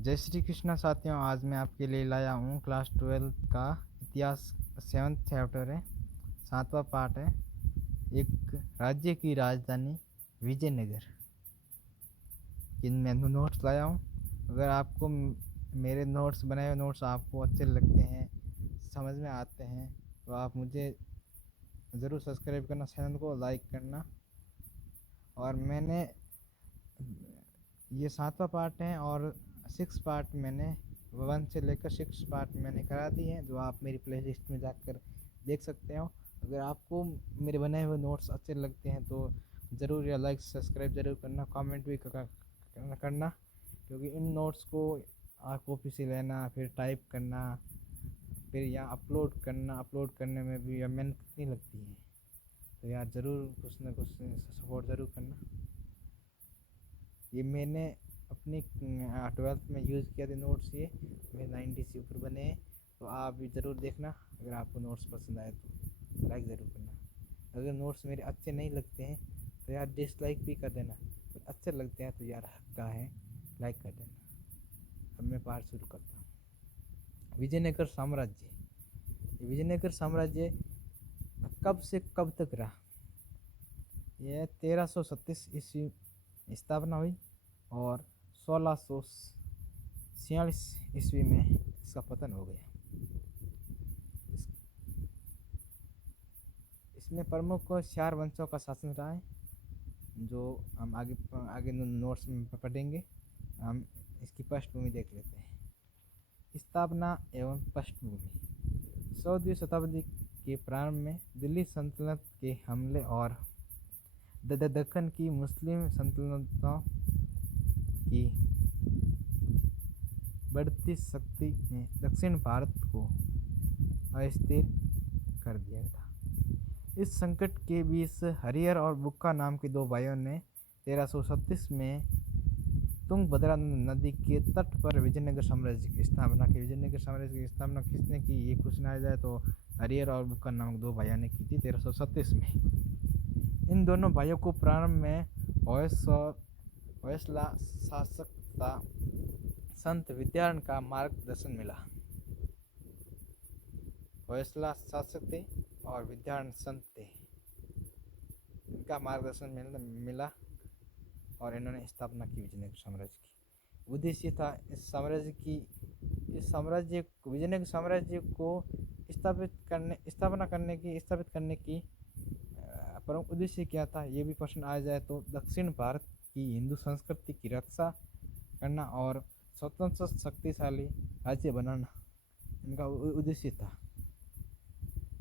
जय श्री कृष्णा साथियों। आज मैं आपके लिए लाया हूँ क्लास 12 का इतिहास। 7th चैप्टर है, 7वां पार्ट है। एक राज्य की राजधानी विजयनगर इन मैं नोट्स लाया हूँ। अगर आपको मेरे नोट्स बनाए हुए नोट्स आपको अच्छे लगते हैं, समझ में आते हैं, तो आप मुझे ज़रूर सब्सक्राइब करना, चैनल को लाइक करना। और मैंने ये 7वां पार्ट है और 6 पार्ट मैंने 1 से लेकर 6 पार्ट मैंने करा दी है, जो आप मेरी प्लेलिस्ट में जाकर देख सकते हो। अगर आपको मेरे बनाए हुए नोट्स अच्छे लगते हैं तो ज़रूर या लाइक सब्सक्राइब ज़रूर करना, कमेंट भी करना, क्योंकि इन नोट्स को आप कॉपी से लेना, फिर टाइप करना, फिर यहाँ अपलोड करने में भी मेहनत नहीं लगती है। तो यार ज़रूर कुछ ना कुछ सपोर्ट ज़रूर करना। ये मैंने अपनी 12th में यूज़ किया थे नोट्स। ये मेरे 90 से ऊपर बने हैं, तो आप भी ज़रूर देखना। अगर आपको नोट्स पसंद आए तो लाइक ज़रूर करना। अगर नोट्स मेरे अच्छे नहीं लगते हैं तो यार डिसलाइक भी कर देना, पर अच्छे लगते हैं तो यार हक का है, लाइक कर देना। अब मैं पाठ शुरू करता हूँ। विजयनगर साम्राज्य। विजयनगर साम्राज्य कब से कब तक रहा? यह 1337 ईस्वी स्थापना हुई और 1646 ईस्वी में इसका पतन हो गया। इसमें प्रमुख 4 वंशों का शासन रहा है, जो हम आगे आगे नोट्स में पढ़ेंगे। हम इसकी पृष्ठभूमि देख लेते हैं। स्थापना एवं पृष्ठभूमि। 14वीं शताब्दी के प्रारंभ में दिल्ली सल्तनत के हमले और दक्कन की मुस्लिम सल्तनतों की बढ़ती शक्ति ने दक्षिण भारत को अस्थिर कर दिया था। इस संकट के बीच हरिहर और बुक्का नाम के 2 भाइयों ने 1337 में तुंगभद्रा नदी के तट पर विजयनगर साम्राज्य की स्थापना की। विजयनगर साम्राज्य की स्थापना किसने की, ये क्वेश्चन आ जाए तो हरिहर और बुक्का नामक 2 भाइयों ने की थी 1337 में। इन दोनों भाइयों को प्रारंभ में होयसला शासक था संत विद्यारण का मार्गदर्शन मिला। होयसला शासक थे और विद्यारण संत थे, इनका मार्गदर्शन मिला और इन्होंने स्थापना की विजयनगर साम्राज्य की। उद्देश्य था विजयनगर साम्राज्य को स्थापित करने की प्रमुख उद्देश्य क्या था, ये भी प्रश्न आ जाए तो दक्षिण भारत की हिंदू संस्कृति की रक्षा करना और स्वतंत्र शक्तिशाली राज्य बनाना इनका उद्देश्य था।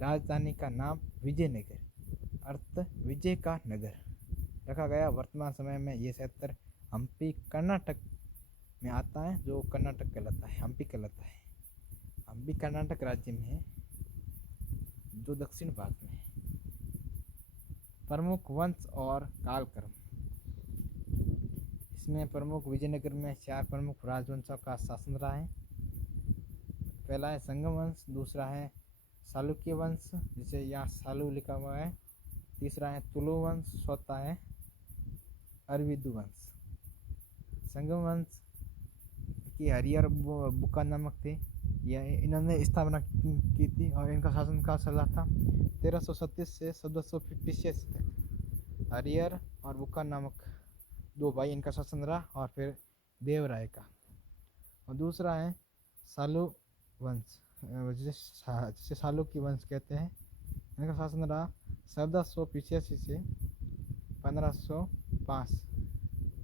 राजधानी का नाम विजयनगर, अर्थ विजय का नगर, रखा गया। वर्तमान समय में ये क्षेत्र हम्पी कर्नाटक में आता है, जो कर्नाटक कहलाता है, हम्पी कहलाता है। हम्पी कर्नाटक राज्य में है, जो दक्षिण भारत में है। प्रमुख वंश और कालक्रम। इसमें प्रमुख विजयनगर में 4 प्रमुख राजवंशों का शासन रहा है। पहला है संगम वंश, दूसरा है चालुक्य वंश, जिसे यहाँ सालू लिखा हुआ है, तीसरा है तुलु वंश, चौथा है अरविंदु वंश। संगम वंश की हरिहर बुक्का नामक थे, यह इन्होंने स्थापना की थी और इनका शासन काल चला था 1337 से 1485 तक। हरिहर और बुक्का नामक 2 भाई, इनका शासन रहा, और फिर देवराय का। और दूसरा है सालू वंश, जिसे सालू की वंश कहते हैं, इनका शासन रहा 1485 से 1505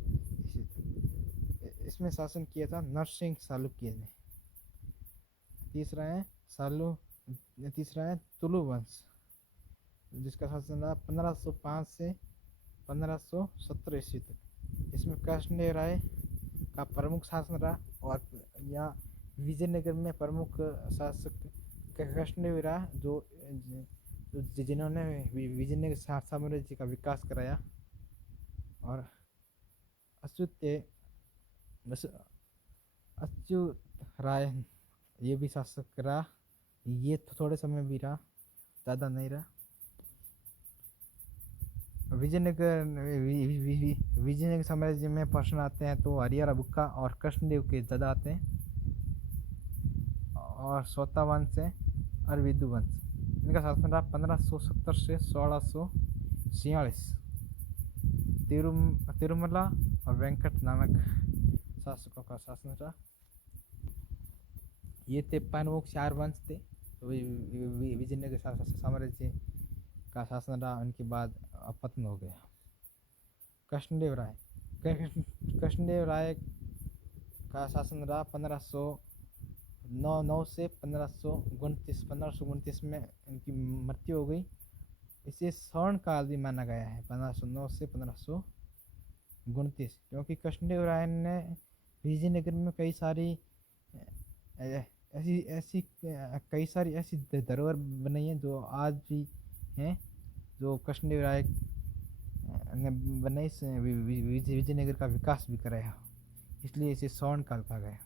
ईस्वी तक। इसमें शासन किया था नरसिंह चालुक्य ने। तीसरा है तुलु वंश, जिसका शासन रहा 1505 से 1517 ईस्वी तक। इसमें कृष्णदेवराय का प्रमुख शासन रहा, और यहाँ विजयनगर में प्रमुख शासक कृष्णदेवराय जिन्होंने विजयनगर साम्राज्य का विकास कराया। और अच्युत राय ये भी शासक रहा, ये थोड़े समय भी रहा, ज़्यादा नहीं रहा। विजयनगर विजयनगर साम्राज्य में प्रश्न आते हैं तो हरिहर बुक्का और कृष्णदेव के ज़्यादा आते हैं, और सोता वंश है और विदु वंश। इनका शासन रहा 1570 से 1646। तिरुमला और वेंकट नामक शासकों का शासन रहा। ये थे प्रमुख 4 वंश थे विजयनगर साम्राज्य का शासन रहा। उनके बाद पतन हो गया। कृष्णदेव राय का शासन रहा 1509 से 1529 में इनकी मृत्यु हो गई। इसे स्वर्ण काल भी माना गया है 1509 से 1529, क्योंकि कृष्णदेव राय ने विजयनगर में कई सारी ऐसी धरोहर बनाई है जो आज भी हैं, जो कृष्णदेव राय ने बनाई विजयनगर का विकास भी कराया, इसलिए इसे स्वर्ण काल कहा गया।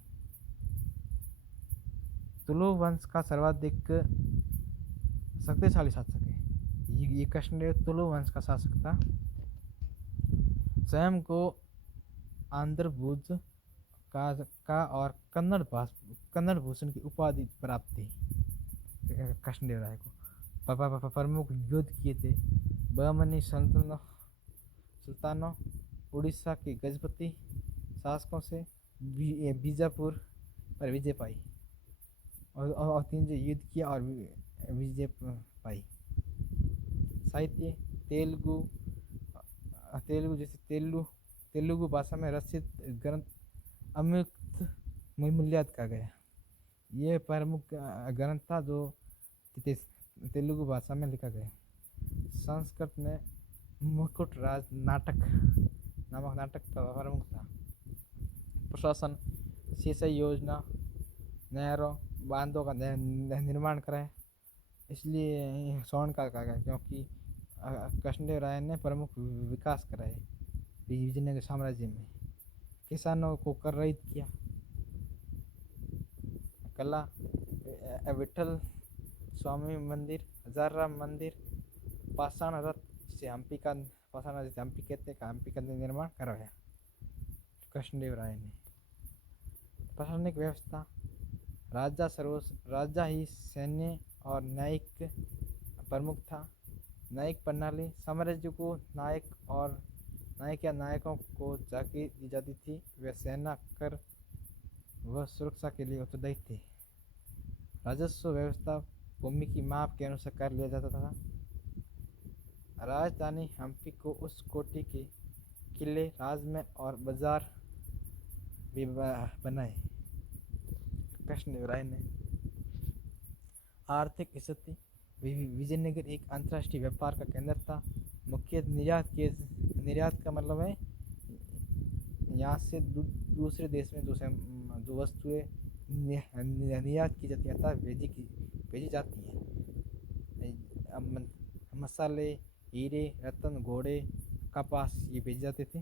तुलु वंश का सर्वाधिक शक्तिशाली शासक है। ये कृष्णदेव तुलु वंश का शासक था। स्वयं को आंध्र भुज का और कन्नड़ भूषण की उपाधि प्राप्त थी कृष्णदेव राय को। प्रमुख युद्ध किए थे बहमनी सुल्तानों, उड़ीसा के गजपति शासकों से बीजापुर पर विजय पाई और 3 युद्ध किया और विजय पाई। साहित्य तेलुगु भाषा में रचित ग्रंथ अमृत मूल्याद कहा गया। ये प्रमुख ग्रंथ था जो तेलुगु भाषा में लिखा गया। संस्कृत में मुकुट राज नाटक नामक नाटक प्रमुख था। प्रशासन सिंचाई योजना, नहरों, बांधों का निर्माण कराया, इसलिए स्वर्ण काल कहा गया, क्योंकि कृष्णदेव राय ने प्रमुख विकास कराए विजयनगर साम्राज्य में। किसानों को कर रहित किया। कला विठल स्वामी मंदिर, हजाराम मंदिर, पाषाण रथ जिसे हम्पी कहते हैं, हम्पी का निर्माण करवाया कृष्णदेव राय ने। प्रशासनिक व्यवस्था, राजा ही सैन्य और न्यायिक प्रमुख था। न्यायिक प्रणाली, साम्राज्य को नायकों को जागीर दी जाती थी। वे सेना, कर व सुरक्षा के लिए उत्तरदायी थे। राजस्व व्यवस्था भूमि की माप के अनुसार कर लिया जाता था। राजधानी हम्पी को उस कोटि के किले, राजमहल और बाजार भी बनाए कृष्णदेव राय ने। आर्थिक स्थिति, विजयनगर एक अंतर्राष्ट्रीय व्यापार का केंद्र था। मुख्य निर्यात का मतलब है यहाँ से दूसरे देश में जो वस्तुएं निर्यात की जाती है अर्थात भेजी जाती हैं। मसाले, हीरे, रत्न, घोड़े, कपास ये भेजे जाते थे।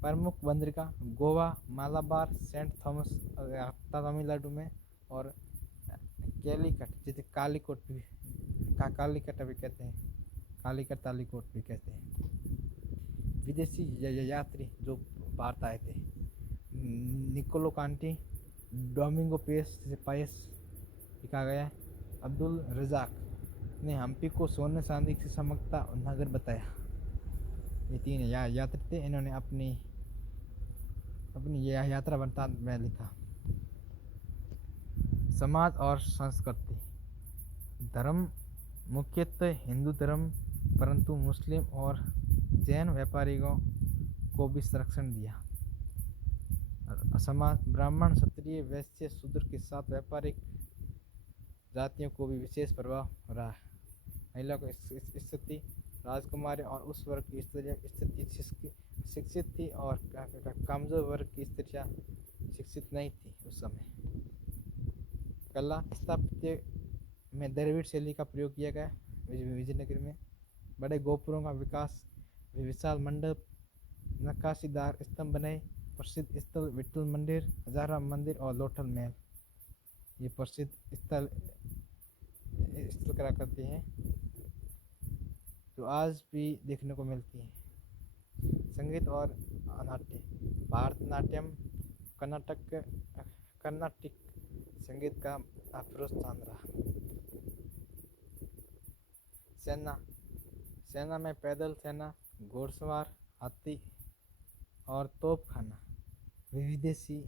प्रमुख बंदरगाह गोवा, मालाबार, सेंट थॉमस तमिलनाडु में, और कैलीकट जिसे कालीकोट भी कहते हैं, कालीकट तालीकोट भी कहते हैं। विदेशी यात्री जो भारत आए थे, निकोलो कांटी, डोमिंगो पायस लिखा गया है। अब्दुल रजाक ने हम्पी को सोने चांदी से चमकता नगर बताया। ये 3 यात्री थे। इन्होंने अपनी यात्रा वृत्तांत में लिखा। समाज और संस्कृति, धर्म मुख्यतः हिंदू धर्म, परंतु मुस्लिम और जैन व्यापारियों को भी संरक्षण दिया। समाज, ब्राह्मण, क्षत्रिय, वैश्य, शूद्र के साथ व्यापारिक जातियों को भी विशेष प्रभाव रहा। महिला को स्थिति, राजकुमारी और उस वर्ग की स्त्रियाँ शिक्षित थी और कमजोर वर्ग की स्त्रियाँ शिक्षित नहीं थी उस समय। कला, स्थापत्य में द्रविड़ शैली का प्रयोग किया गया। विजयनगर में बड़े गोपुरों का विकास, विशाल मंडप, नक्काशीदार स्तंभ बने। प्रसिद्ध स्थल विठल मंदिर, हजाराम मंदिर और लोथल महल ये प्रसिद्ध स्थल करा करते हैं। जो आज भी देखने को मिलती है। संगीत और नाट्य, भारतनाट्यम कर्नाटक कर्नाटिक संगीत का अफरोज स्थान रहा। सेना, सेना में पैदल सेना, घोड़सवार, हाथी और तोपखाना विदेशी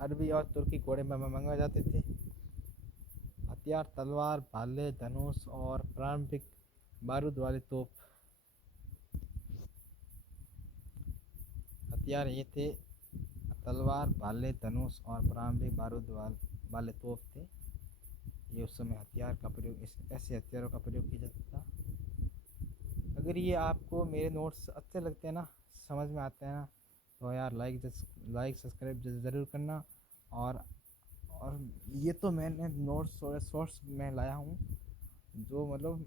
अरबी और तुर्की घोड़े में मंगवाए जाते थे। हथियार तलवार, भाले, धनुष और प्रारंभिक बारूद वाली तोप। हथियार ये थे तलवार, भाले, धनुष और प्रारंभिक बारूद वाले तोप थे। ये उस समय हथियार का प्रयोग, ऐसे हथियारों का प्रयोग किया जाता था। अगर ये आपको मेरे नोट्स अच्छे लगते हैं ना, समझ में आते हैं ना, तो यार लाइक सब्सक्राइब ज़रूर करना। और ये तो मैंने नोट्स और शॉर्ट्स में लाया हूँ, जो मतलब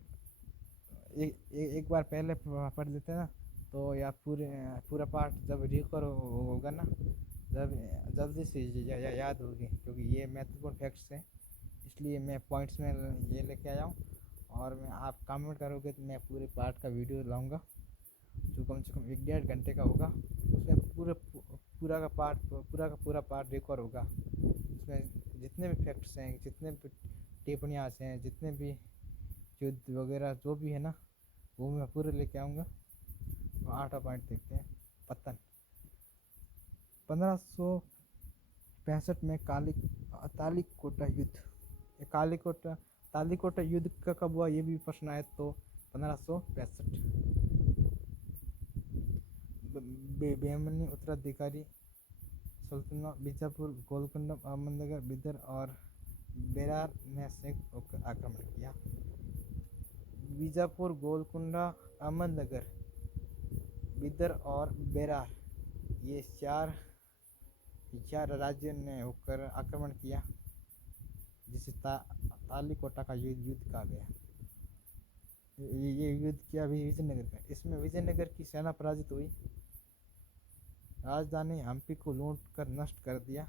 एक बार पहले पढ़ देते हैं ना, तो या पूरा पार्ट जब रिकवर होगा ना, जब जल्दी से याद होगी, क्योंकि ये महत्वपूर्ण फैक्ट्स हैं। इसलिए मैं पॉइंट्स में ये लेके आया हूँ। और मैं आप कमेंट करोगे तो मैं पूरे पार्ट का वीडियो लाऊंगा, जो कम से कम 1-1.5 घंटे का होगा। उसमें पूरा पार्ट रिकवर होगा। उसमें जितने भी फैक्ट्स हैं, जितने भी टिप्पणियाँ हैं, जितने भी युद्ध वगैरह जो भी है ना, वो मैं पूरे लेके आऊँगा। तो 8वां पॉइंट देखते हैं, पतन। 1565 में तालिकोटा युद्ध। तालिकोटा युद्ध का कब हुआ, ये भी प्रश्न आए तो 1565। बेमनी उत्तराधिकारी सल्तनत बीजापुर, गोलकुंडा, अहमदनगर, बिदर और बेरार ने संयुक्त होकर आक्रमण किया। बीजापुर, गोलकुंडा, अहमदनगर, बिदर और बेरार, ये चार राज्यों ने होकर आक्रमण किया, जिसे तालिकोटा का युद्ध कहा गया। ये युद्ध किया विजयनगर का। इसमें विजयनगर की सेना पराजित हुई। राजधानी हम्पी को लूट कर नष्ट कर दिया।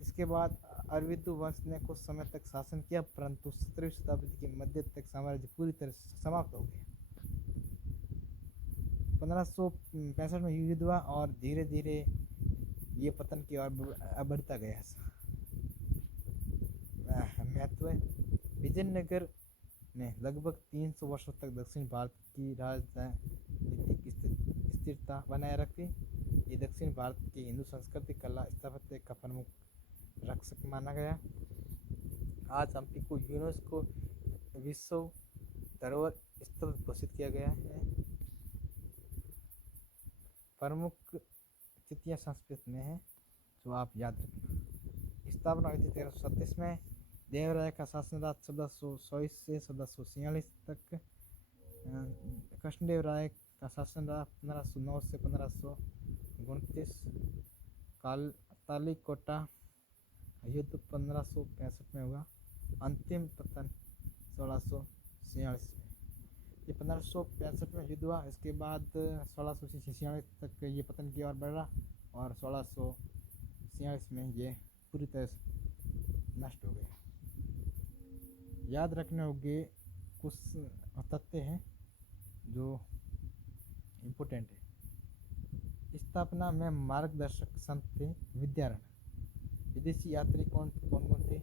इसके बाद अरविंदु वंश ने कुछ समय तक शासन किया, परंतु 17वीं शताब्दी के मध्य तक साम्राज्य पूरी तरह से समाप्त हो गया। 1565 में युद्ध हुआ और धीरे धीरे ये पतन की ओर बढ़ता गया। महत्व, विजयनगर ने लगभग 300 वर्षों तक दक्षिण भारत की राजनीतिक स्थिरता बनाए रखी। ये दक्षिण भारत की हिंदू संस्कृति, कला, स्थापत्य का प्रमुख रक्षक माना गया। आज हम्पी को यूनेस्को विश्व धरोहर स्थल घोषित किया गया है। प्रमुख तिथियां संस्कृत में है, जो आप याद रखना। स्थापना हुई थी 1337 में। देवराय का शासनराज 1424 से 1446 तक। कृष्णदेव राय का शासनराज 1509 से 1529। तालिकोटा युद्ध 1565 में हुआ। अंतिम पतन 1646 में। ये 1565 में युद्ध हुआ। इसके बाद 1646 तक ये पतन की ओर बढ़ा और 1646 में ये पूरी तरह से नष्ट हो गया। याद रखने होंगे कुछ तथ्य हैं जो इम्पोर्टेंट है। स्थापना में मार्गदर्शक संत थे विद्यारण। विदेशी यात्री कौन कौन थे?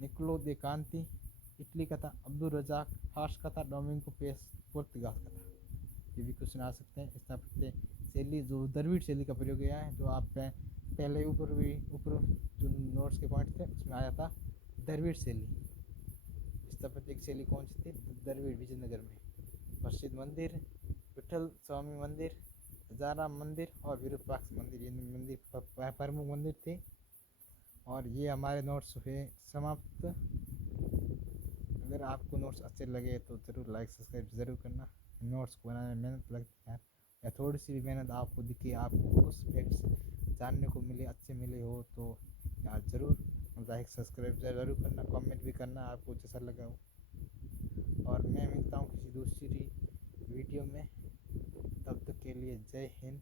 निकोलो दे कांति इटली का था, अब्दुल रजाक फारस का था, डोमिंगो पेस पुर्तगाल का था। ये भी क्वेश्चन आ सकते हैं। स्थापत्य शैली जो द्रविड़ शैली का प्रयोग किया है, जो आप पहले ऊपर जो नोट्स के पॉइंट थे उसमें आया था द्रविड़ शैली। स्थापत्य शैली कौन सी थी? द्रविड़। विजयनगर में प्रसिद्ध मंदिर विठल स्वामी मंदिर, हजाराम मंदिर और विरूपाक्ष मंदिर, ये मंदिर प्रमुख मंदिर थे। और ये हमारे नोट्स हुए समाप्त। अगर आपको नोट्स अच्छे लगे तो ज़रूर लाइक सब्सक्राइब ज़रूर करना। नोट्स को बनाने में मेहनत लगती है, या थोड़ी सी भी मेहनत आपको दिखे, आपको कुछ फैक्ट्स जानने को मिले, अच्छे मिले हो, तो यार ज़रूर लाइक सब्सक्राइब ज़रूर करना, कमेंट भी करना आपको जैसा लगा हो। और मैं मिलता हूँ किसी दूसरी वीडियो में, तब तक के लिए जय हिंद।